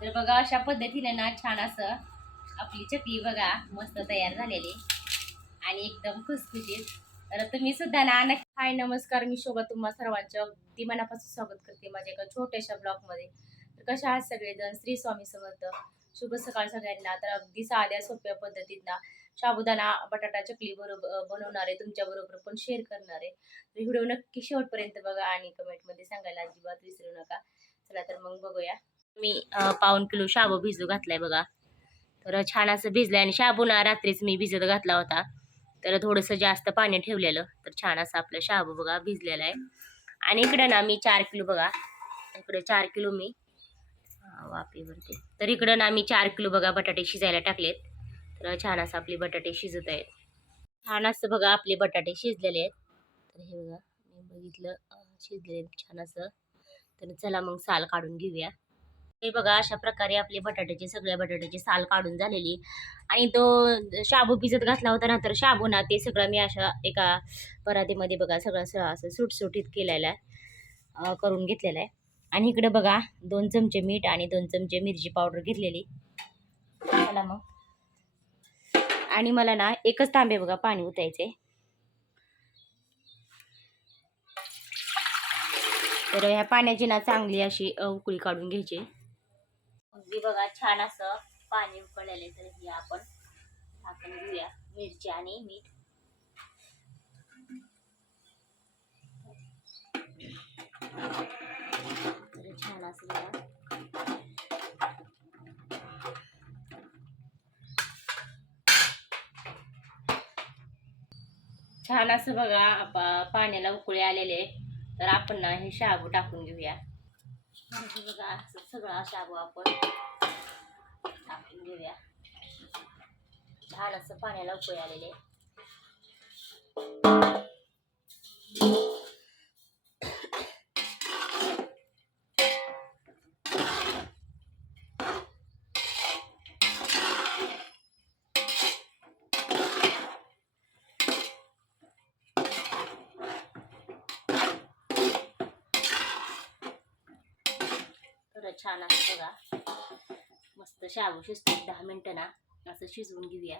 तर बघा अशा पद्धतीने ना छान असं आपली चकली बघा मस्त तयार झालेली. आणि एकदम खुसखुशीत. तर तुम्ही सुद्धा ना नक्की हाय नमस्कार. मी शोभा. तुम्हा सर्वांचं अगदी मनापासून स्वागत करते माझ्या एका छोट्याशा ब्लॉगमध्ये. तर कशा आहात सगळेजण? श्री स्वामी समर्थ. शुभ सकाळ सगळ्यांना. तर अगदी साध्या सोप्या पद्धतीत ना साबुदाणा बटाटा चकली बरोबर बनवणार आहे पण शेअर करणार. आहे तर व्हिडिओ नक्की शेवटपर्यंत बघा आणि कमेंटमध्ये सांगायला अजिबात विसरू नका. चला तर मग बघूया. मी पाऊन पाऊण किलो शाबू भिजू घातलाय बघा. तर छान असं भिजलंय आणि शाबू ना रात्रीच मी भिजत घातला होता. तर थोडंसं जास्त पाणी ठेवलेलं. तर छान असं आपलं शाबू बघा भिजलेला आहे. आणि इकडं ना मी चार किलो बघा. इकडे चार किलो मी. अं, वाफेवरती तर इकडं ना मी चार किलो बघा बटाटे शिजायला टाकलेत. तर छान असं आपले बटाटे शिजत आहेत. छान असं बघा आपले बटाटे शिजलेले आहेत. तर हे बघा मी बघितलं शिजलेले छान असं. तर चला मग साल काढून घेऊया. हे बघा अशा प्रकारे आपले बटाट्याचे सगळ्या बटाट्याची साल काढून झालेली. आणि तो शाबू भिजत घातला होता ना तर शाबू ना ते सगळं मी अशा एका परातीमध्ये बघा सगळं असं असं सुटसुटीत केलेलं आहे करून घेतलेलं आहे. आणि इकडे बघा दोन चमचे मीठ आणि दोन चमचे मिरची पावडर घेतलेली. चला मग. आणि मला ना एकच तांबे बघा पाणी उतायचे तर ह्या पाण्याची ना चांगली अशी उकळी काढून घ्यायची. अगदी बघा छान असं पाणी उकळलेले तर हे आपण टाकून घेऊया. मिरची आणि मीठ. तर छान असं बघा. छान असं बघा पाण्याला उकळी आलेले तर आपण ना हे शाबू टाकून घेऊया. म्हणजे बघा असं सगळा आपण टाकून घेऊया. झाडाचं असं पाण्याला उकळी आलेले छान असं बघा. मस्त शाबू शिजतो एक दहा मिनटं ना असं शिजवून घेऊया.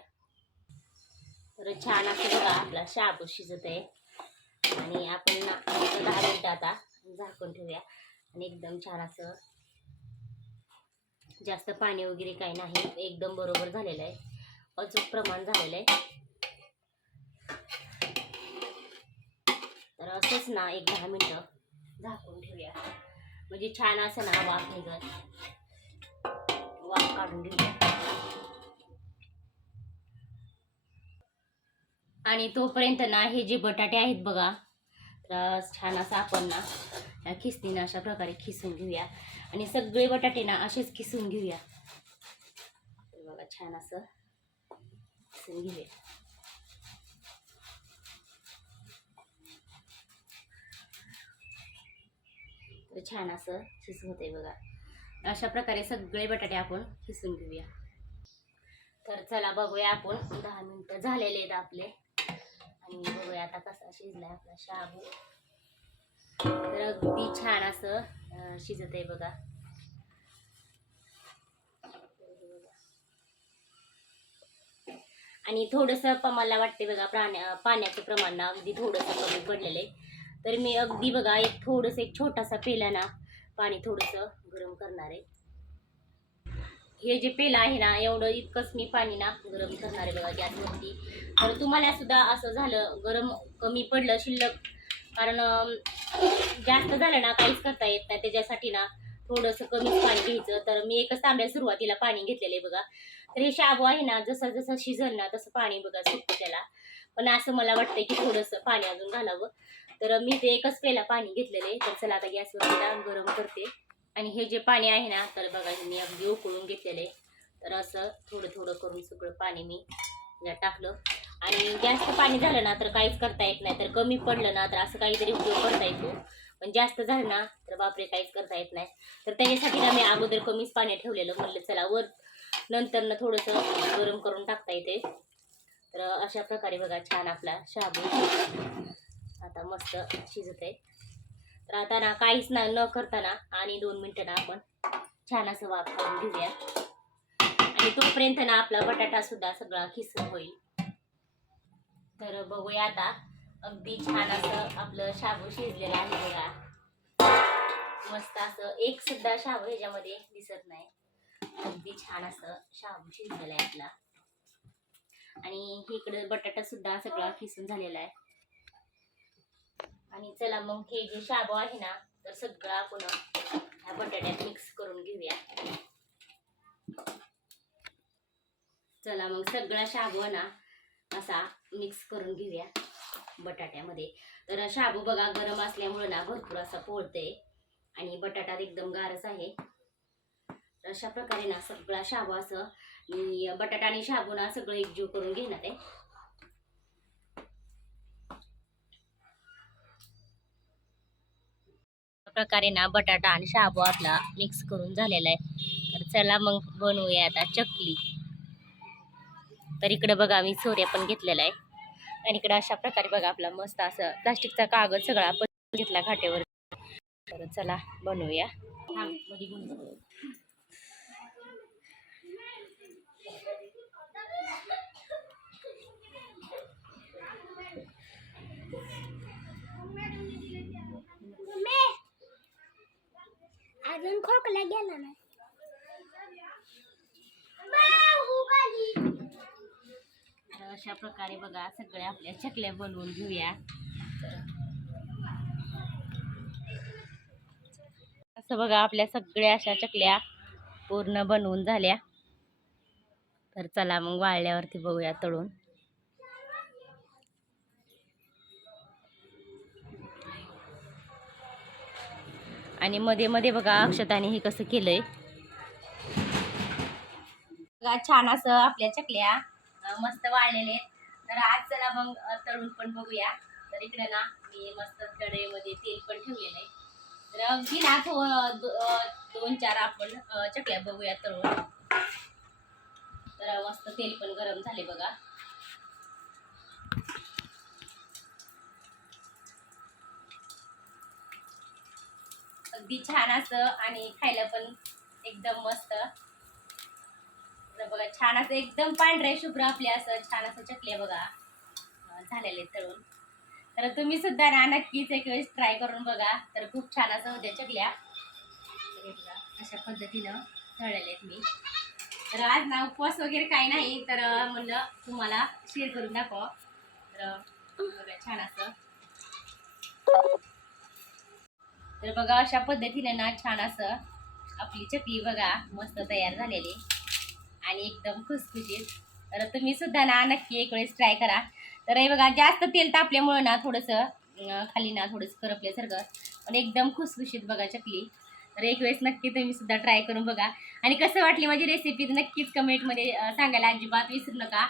तर छान असं बघा आपला शाबू शिजत आहे आणि आपण ना दहा मिनटं आता झाकून ठेवूया. आणि एकदम छान असं जास्त पाणी वगैरे काही नाही. एकदम बरोबर झालेलं आहे. अचूक प्रमाण झालेलं आहे. तर असंच ना एक दहा मिनटं झाकून ठेवूया. म्हणजे छान असं ना वाफ निघत वाफ काढून घेऊया आणि तोपर्यंत ना हे जे बटाटे आहेत बघा तर छान असं आपण ना या खिसणीनं अशा प्रकारे खिसून घेऊया. आणि सगळे बटाटे ना असेच खिसून घेऊया. बघा छान असं खिसून घेऊया. छान असं शिजून होते बघा. अशा प्रकारे सगळे बटाटे आपण खिसून घेऊया. तर चला बघूया आपण. दहा मिनिटं झालेले आहेत आपले. आणि बघूया आता कसा शिजलाय आपला शाबू. तर अगदी छान असं शिजत आहे बघा. आणि थोडंसं मला वाटते बघा प्राण्या पाण्याचं प्रमाण अगदी थोडंसं कमी पडलेलं आहे. तर मी अगदी बघा एक थोडंसं एक छोटासा पेला ना पाणी थोडंसं गरम करणार आहे. हे जे पेलं आहे ना एवढं इतकंच मी पाणी ना गरम करणार आहे बघा गॅसवरती. तर तुम्हाला सुद्धा असं झालं गरम कमी पडलं शिल्लक. कारण जास्त झालं ना काहीच करता येत नाही. त्याच्यासाठी ना थोडंसं कमीच पाणी घ्यायचं. तर मी एकच तांब्या सुरुवातीला पाणी घेतलेलं आहे बघा. तर हे शाबू आहे ना जसं जसं शिजल ना तसं पाणी बघा सुटतं त्याला. पण असं मला वाटतंय की थोडंसं पाणी अजून घालावं. तर मी ते एकच पेला पाणी घेतलेलं आहे. तर चला आता गॅसवर गरम करते. आणि हे जे पाणी आहे ना तर बघा मी अगदी उकळून घेतलेलं आहे. तर असं थोडं थोडं करून सगळं पाणी मी टाकलं. आणि जास्त पाणी झालं ना तर काहीच करता येत नाही. तर कमी पडलं ना तर असं काहीतरी उपयोग करता येतो. पण जास्त झालं ना तर बापरे काहीच करता येत नाही. तर त्याच्यासाठी ना मी अगोदर कमीच पाणी ठेवलेलं. म्हणलं चला वर नंतर ना थोडंसं गरम करून टाकता येते. तर अशा प्रकारे बघा छान आपला शाबू आता मस्त शिजत आहे तर आता ना काहीच ना न करताना आणि दोन मिनटं ना आपण छान असं वाफ करून घेऊया. आणि तोपर्यंत ना आपला बटाटा सुद्धा सगळा खिसून होईल. तर बघूया आता अगदी छान असं आपलं शाबू शिजलेलं आहे बघा. मस्त असं एक सुद्धा शाबू ह्याच्यामध्ये दिसत नाही. अगदी छान असं शाबू शिजलेला आहे आपला. आणि इकडे बटाटा सुद्धा सगळा खिसून झालेला आहे. आणि चला मग हे जे शाबू आहे ना तर सगळं आपण ह्या बटाट्यात मिक्स करून घेऊया. चला मग सगळा शाबू ना असा मिक्स करून घेऊया बटाट्यामध्ये. तर शाबू बघा गरम असल्यामुळे ना भरपूर असा पोळते आणि बटाटा एकदम गारच आहे. तर अशा प्रकारे ना सगळा शाबू असं बटाटा आणि शाबू ना सगळं एकजीव करून घेणार आहे प्रकारे ना बटाटा आणि शाबू आपला मिक्स करून झालेला आहे. तर चला मग बनवूया आता चकली. तर इकडं बघा मी सोऱ्या पण घेतलेला आहे. आणि इकडं अशा प्रकारे बघा आपला मस्त असं प्लास्टिकचा कागद सगळा आपण घेतला घाटेवर. तर चला बनवूया. अजून खोकला गेला ना तर अशा प्रकारे बघा सगळ्या आपल्या चकल्या बनवून घेऊया. असं बघा आपल्या सगळ्या अशा चकल्या पूर्ण बनवून झाल्या. तर चला मग वाळल्यावरती बघूया तळून. आणि मध्ये मध्ये बघा अक्षताने हे कसं केलंय. बघा छान असं आपल्या चकल्या मस्त वाळलेले आहेत. तर आज चला मग तळून पण बघूया. तर इकडे ना मी मस्त कढईमध्ये तेल पण ठेवलेलं आहे. तर अगदी ना थो- दो- दोन चार आपण चकल्या बघूया तळून. तर मस्त तेल पण गरम झाले बघा. अगदी छान असं आणि खायला पण एकदम मस्त. बघा छान असं एकदम पांढरे शुभ्र आपले असं छान असं चकले बघा झालेले तळून. तर तुम्ही सुद्धा ना नक्कीच एक वेळेस ट्राय करून बघा. तर खूप छान असं होत्या चकल्या. बघा अशा पद्धतीनं तळलेले आहेत मी. तर आज ना उपवास वगैरे काही नाही तर म्हणलं तुम्हाला शेअर करून दाखवा तर बघा छान असं. तर बघा अशा पद्धतीने ना छान असं आपली चकली बघा मस्त तयार झालेली. आणि एकदम खुसखुशीत. तर तुम्ही सुद्धा ना नक्की एक वेळेस ट्राय करा. तर हे बघा जास्त तेल तापल्यामुळं ना थोडंसं खाली ना थोडंसं करपल्यासारखं पण एकदम खुसखुशीत बघा चकली. तर एक वेळेस नक्की तुम्ही सुद्धा ट्राय करून बघा. आणि कसं वाटली माझी रेसिपी नक्कीच कमेंटमध्ये सांगायला अजिबात विसरू नका.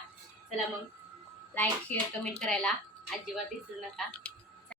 चला मग लाईक शेअर कमेंट करायला अजिबात विसरू नका.